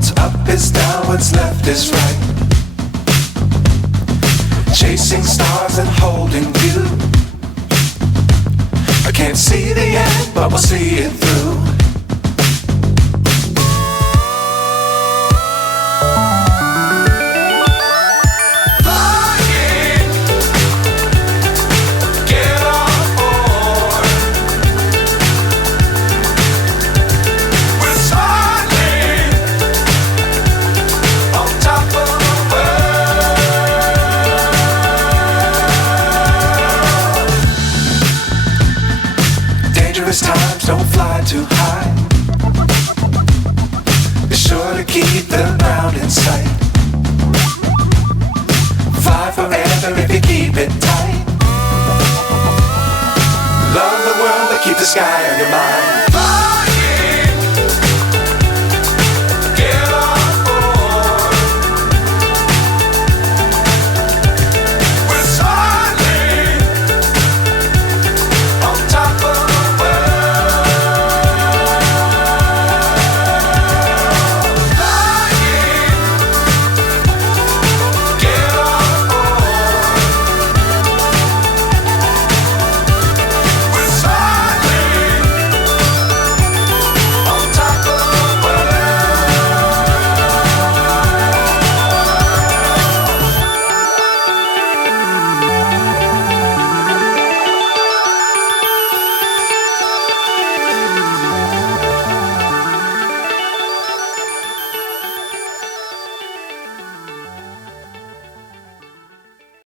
What's up is down, what's left is right. Chasing stars and holding you. I can't see the end, but we'll see it through. Dangerous times, don't fly too high. Be sure to keep the ground in sight. Fly forever if you keep it tight. Love the world, but keep the sky on your mind.